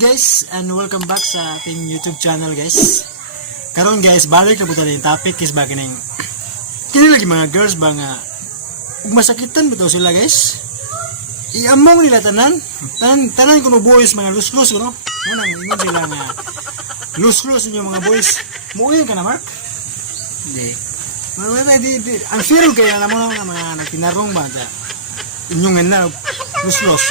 guys, and welcome back sa ating YouTube channel guys. Karon guys, balik na po tayo yung topic is ba kining kini lagi mga girls ba nga ug masakitan bitaw sila guys. Iamong nila tanan kuno boys mga luslus kuno. Muna ingon sila nga luslus inyo mga boys. Muoy ka na Mark? Hindi. Wala di ang feel kaya alam mo nga mga nagtinarong ba ta. Inyong na luslus.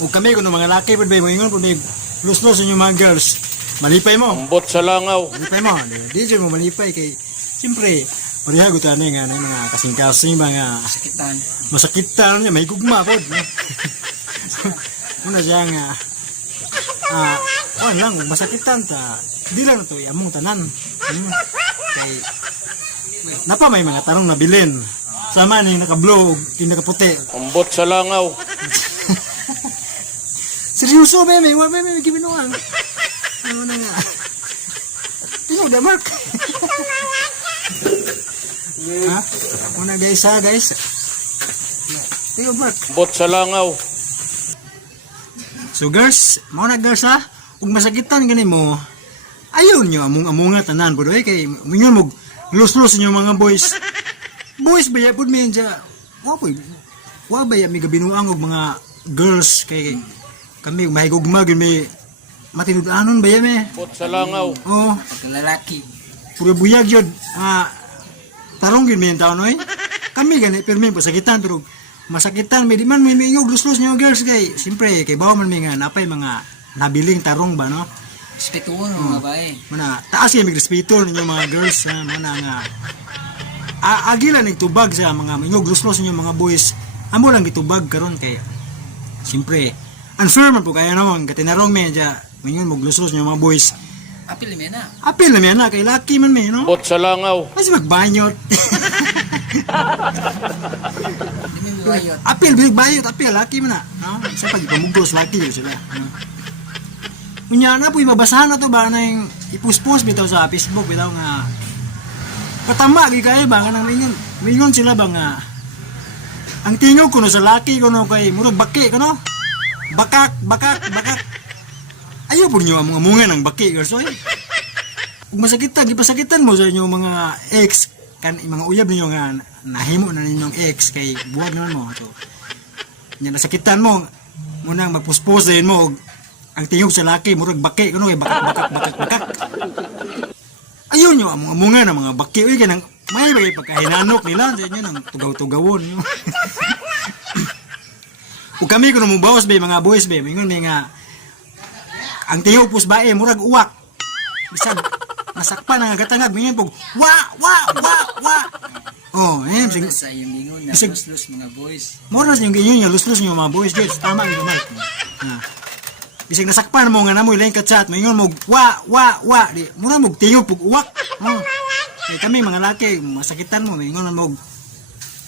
O kami kung mga laki po ba, ingon po ba, luslos inyo mga girls, malipay mo. Ambot sa langaw. Malipay mo. Di dyan mo malipay kay, siyempre, pariha ko tayo nga, mga kasing-kasing, mga masakitan niya, may gugma po. Muna siya nga, lang, masakitan ta, di lang na ito, among tanan. Kay, napa may mga tarong nabilin. Sama ni naka-blue, yung nakaputi. Ambot sa langaw. Seryoso ba may gibinuang. Ano na nga. Tingnan da Mark. Ha? Una guys ha guys. Tingnan Mark. Ambot sa langaw. So girls, mo na girls ha. Ug masakitan gani mo. Ayaw nyo among tanan po doy kay mingon mo los-los nyo mga boys. Boys ba ya pud men ja. Wa ba ya mi gabinuang og mga girls kay kami mahigugmag may matinud-anon ba yan Ambot sa langaw. Oh, lalaki. puro buyag yun. Tarong yun may taon oy. Kami gani pero may pasakitan pero masakitan may di man may ingog luslus nyo girls kay siyempre kay bawa man may nga napay mga nabiling tarong ba no. Respetuon mga bae. Mana taas yung respeto ninyo mga girls mana nga agilan ning tubag sa mga ingog luslus nyo mga boys. Amo lang gitubag karon kay siyempre unfair man po kaya naman katinarong medya mingon maglusos nyo mga boys. Apil na na. Apil na na kay lucky man may no. Ambot sa langaw. Kasi magbanyot. Hindi mo bayot. Apil big bayot apil lucky man na. No? Sa pagpamugos lucky yun sila. Unya na po ibabasahan na to ba na yung ipuspos bitaw sa Facebook bitaw nga patama gi kay ba kanang mingon sila ba nga ang tingog kuno sa lucky kuno kay murag baki kuno. Bakak. Ayaw po niyo ang mga munga ng baki, girls. Kung gipasakitan mo sa inyo mga ex, mga uyab ninyo nga, nahimo na ninyong ex, kay buwag naman mo. So, yan, nasakitan mo, munang magpuspos din mo, ang tingog sa laki, murag baki, kay bakak. Ayaw niyo ang mga munga ng mga baki, kanang, may bagay pagkahinanok nila sa inyo ng tugaw-tugawon. Ug kami kuno mubawas ba mga boys ba mingon may nga ang tiyo pus bae murag uwak bisag nasakpan ang gatangag mingon pog wa oh bisag Sa yung lingon na luslus mga boys. mura yung ginyo nga luslus yung mga boys guys tama yung Mark bisag nasakpan mo nga namoy lain ka chat mingon mo wa di mura mo tiyo pug uwak kami mga laki masakitan mo mingon mo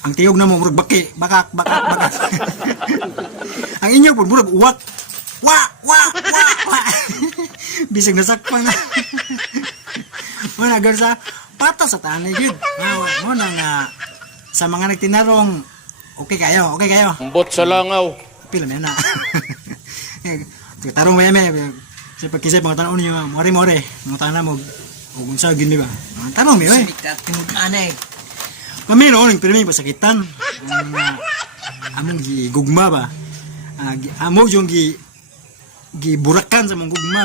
ang tiyog na mo murag baki bakak ang inyo po murag uwak wa bisag nasakpan na muna girls pata sa tanay gid muna nga sa mga nagtinarong okay kayo Ambot sa langaw. pila na tarong may sa pagkisay mga tanong niyo more mga tanong mo ug unsa gid mi ba tanong mi oy Anay. kami noon, pero may pasakitan. Among gigugma ba? Amo yung giburakan sa mong gugma.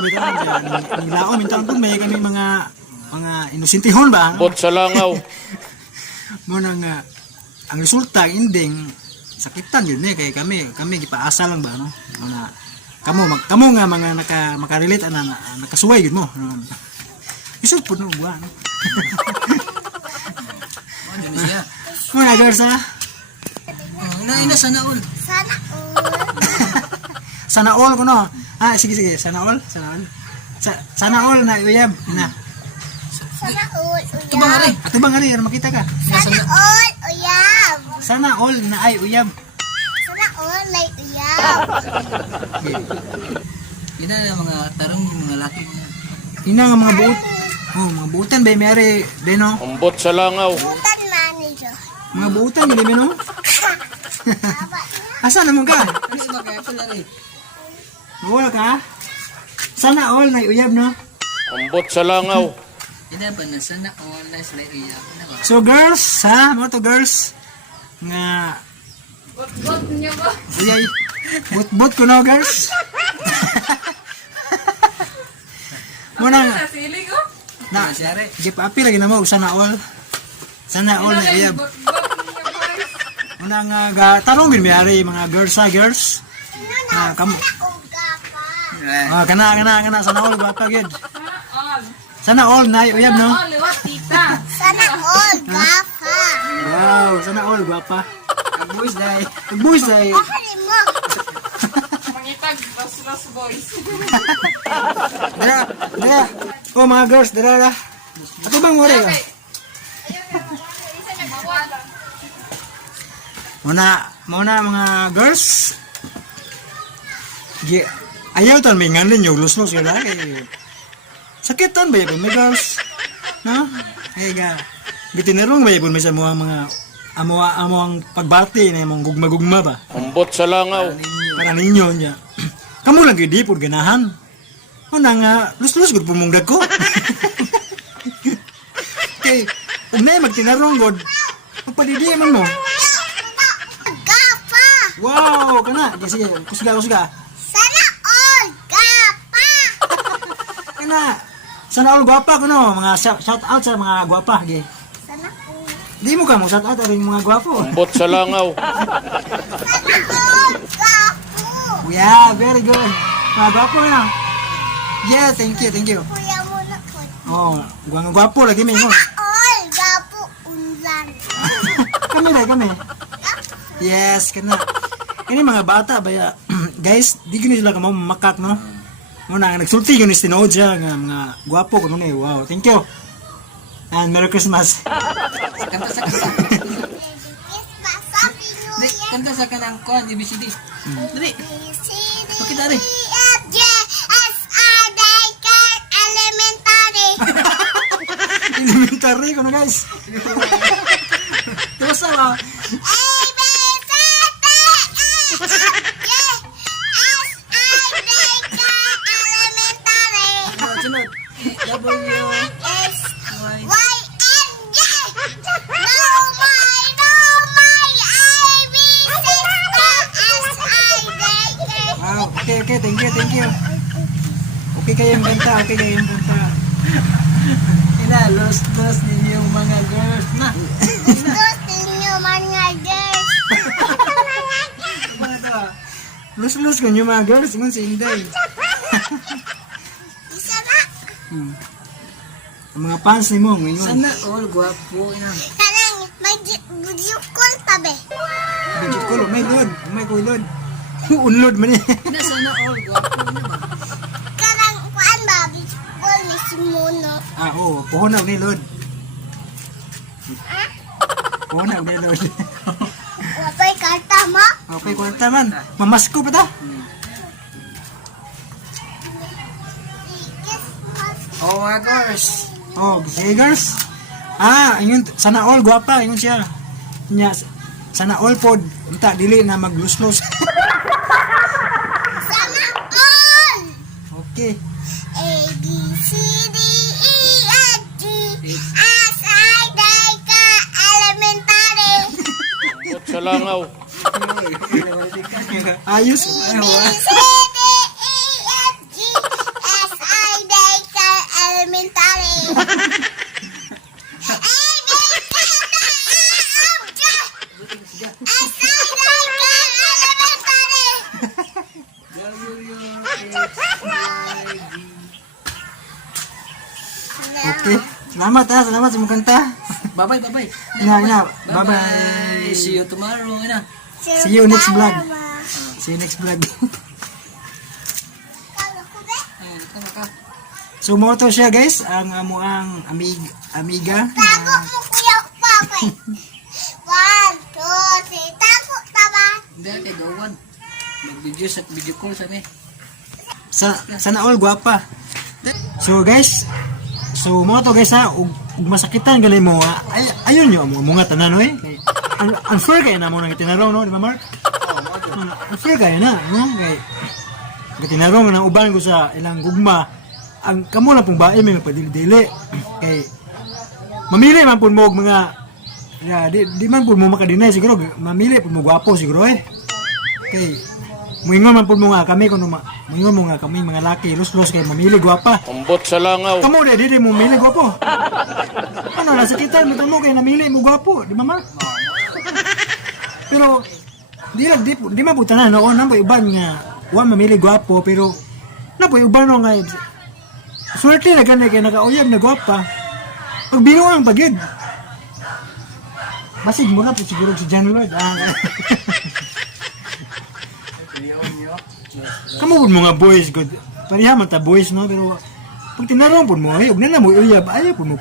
Nilaon, mintaan po may kami mga inosintihon ba? Ambot sa langaw. Muna nga, ang resulta, ang ending, sakitan yun kaya kami gipaasa lang ba? No? Muna, kamo nga mga makarelate, nakasuway yun mo. Isot po no, buwan. No? Muna girls Ina sana all. Sana all ko no. Sige sana all. Sana all na uyab na. Sana all Tubangari. uyab. Ato bang ari makita ka? Sana all uyab. Sana all na ay uyab. Sana all like uyab. Ina na mga tarong mga laki. Ina nga mga buot. Oh, mga buutan ba may beno? Ambot sa langaw. Butan manager. Mga buutan gini beno? Asa naman ka? Ano ba kaya pala rin? Mawala ka? Sana all na uyab no. Ambot sa langaw. Ina ba na sana all nice like uyab. Ina ba? So girls, ha, mo to girls nga Bot niyo ba? uyay but ko no girls. Muna nga, Sa siling ko? na, Siyare. gipapi lagi na mo, sana all. Sana all na uyab. Bot niyo boys. Muna nga, tarong bin mayari mga girls ha, girls. Kamu. Kana, sana all, gwapa gid. All. Sana all na uyab no. All, liwat tita. Sana all gafa. Wow, sana all, gwapa. Boys dai. Boys ay, Hari mo. Mangitag, los boys. dara, dara. Oh mga girls, dara. Ato bang wari ka? Isa niya bawala. Muna mga girls. Ayaw tan may nganin yung luslos ka na. Sakitan ba yun, mga girls? No? Ay ga. Bitinirong ba yun may sa mga amuang pagbati na yung gugma-gugma ba? Ambot sa langaw. Para ninyo niya. Kamu lagi di po ganahan. Una nga, lus-lus gud pumunggag ko. Okay, kung na magtinarong god, magpadidi man mo. Gafa. Wow, kana. Sige, kusga. Sana all gafa. Kana. Sana all gwapa ko no, mga shout out sa mga gwapa. Ge. Sana all. Di mo ka mo shout out ring mga gwapo. Ambot sa langaw. Sana all gafu. Yeah, very good. Mga gwapo na. Yeah, thank you. Kuya mo na po. Oh, gwapo lagi may mo. Sana all gafu unlan. Kami. Yes, kana. Kani mga bata baya. Guys, di gini sila kamo makak no. Muna nga nagsulti yun is tinood siya nga mga gwapo ko nun eh. Wow, thank you. And Merry Christmas. Kanta sa kanta. Kiss pa sa Di, kanta sa kanang kuan ABCD. Dali. Pakita rin. F, G, S, I, D, K, elementary. Elementary ko na guys. Diba sa ba? A, B, C, D, E, F, G, S, I, D, K, elementary. Sunod. W. S, Y. Y, and J. No, my, I, B, C, D, S, I, D, K. Wow, okay, thank you. Okay kayong kanta. Ina, los ninyong mga girls na. Gusto niyo mga girls. Lus ko nyo mga girls. Ngun si Inday. Isa na. Ang mga fans ni mo ngayon. Sana all gwapo ina. Kanang may video call pa be. Video call. May load. Unload man eh. Ina, sana all gwapo ina ba? Kanang kuan ba video call ni Simono. Oo. Puhunaw ni load. Wapay karta mo. Okay, kwarta man. Mamasko pa ta. Christmas. Oh my gosh. Oh, sige girls. Ingon sana all gwapa ingon siya. Nya sana all pod unta dili na magluslos. Sana all. Okay. A, B, C, D, E, F, G, S, I, D, K, elementary. Ambot sa langaw. Ayos. A, B, C, D, E, F, G, S, I, D, K, elementary. A, B, C, D, E, F, G, S, I, D, K, elementary. Okay. Salamat sa mga kanta. Bye-bye. Ina. Bye-bye. Bye-bye. See you tomorrow ina. See you next vlog. See you next vlog. Ayun, ka. So mo to siya guys, ang amuang amiga. Tago mo kuya papa. 1, 2, 3. Tago taba. Hindi, kay gawan. Mag-video call sa ni. Sana all gwapa. So guys, mo to guys ha, ug masakitan gali mo ha. Ayun nyo mo mga tanan no eh. Unfair kaya na mo nang tinaraw no, di ba Mark? Unfair kaya na, no? Kay Katinarong ng uban ko sa ilang gugma, ang kamo lang pong bae may magpadili-dili. Kay mamili man po mo og mga di man po mo makadinay siguro mamili po mo gwapo siguro eh. Kay muingon man po mo nga kami kuno muingon mo nga kami mga laki los kay mamili gwapa. Ambot sa langaw. Kamo di mo mamili gwapo. Ano nasa kita mo kay namili mo gwapo, di mama? Pero di man po tanan no nang iban nga wa mamili gwapo pero na po iban no nga swerte na gani kay nakauyab na gwapa. Pag binuang pagid. Masig mo na po siguro si John Lloyd. Kamu po mga boys good. Pariha man ta boys no pero pag tinarong po mo ug na mo uyab ayaw po mo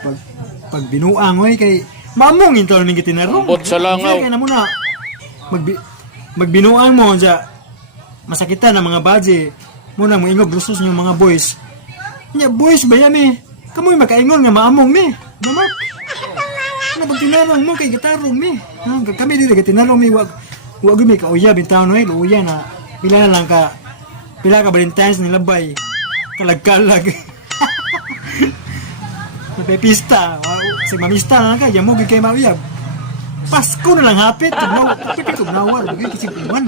pag binuang oy kay mamong intaw ning gitinarong. Ambot sa langaw. Kaya na muna magbinuang mo sa masakitan ng mga badge muna mo ingog lusos yung mga boys. Nya boys ba yami? Kamoy makaingon nga maamong mi. Mama. Ano pag tinarong mo kay gitarong mi? Kami dili gitinarong mi wag mi ka uyab in town oy, luya na pila ka Valentine's ni labay. Kalag-kalag. Napepista. Si mamista na lang ka, mo gid kay mauyab. Pasko na lang hapit. Tugnaw bagay kasi kuman.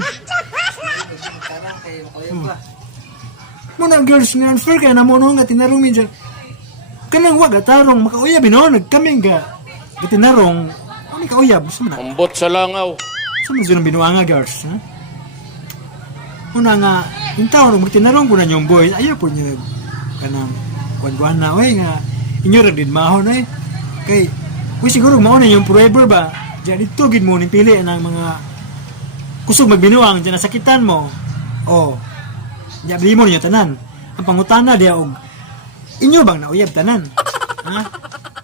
Muna girls nga unfair kaya na mo nga tinarong mi dyan. Kanang wag atarong makauyab no nagkaming ga gitinarong ani kauyab sumna Ambot sa langaw. sumna zunong binuanga girls ha una nga intaw nung gitinarong ko na yung boys ayaw po niya kanang kuan na oy nga inyo ra din mahon eh kay kuy siguro mao na yung forever ba diyan dito gid mo ni pili ng mga kusog magbinuang diyan nasakitan mo oh diyan mo niyo tanan ang pangutana dia og inyo bang nauyab tanan? Ha?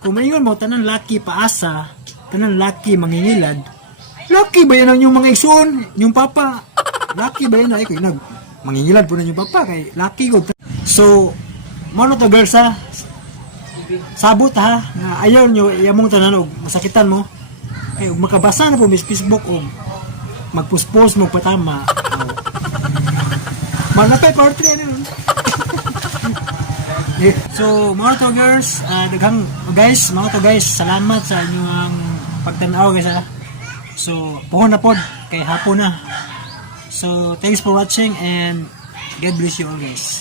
Kung maingon mo tanan laki paasa, tanan laki mangingilad, laki ba yan ang inyong mga igsoon, yung papa? Laki ba yan na ikaw mangingilad po na yung papa kay laki ko. So, mono to girls ha? Sabot ha? Na ayaw nyo iyamong tanan og masakitan mo. Kay makabasa na po mis Facebook og magpuspos mo patama. Manapay party ano nun. So, mga to girls, mga to guys, salamat sa inyong pagtanaw guys ha. So, puhon na pod kay hapon na. So, thanks for watching and God bless you all guys.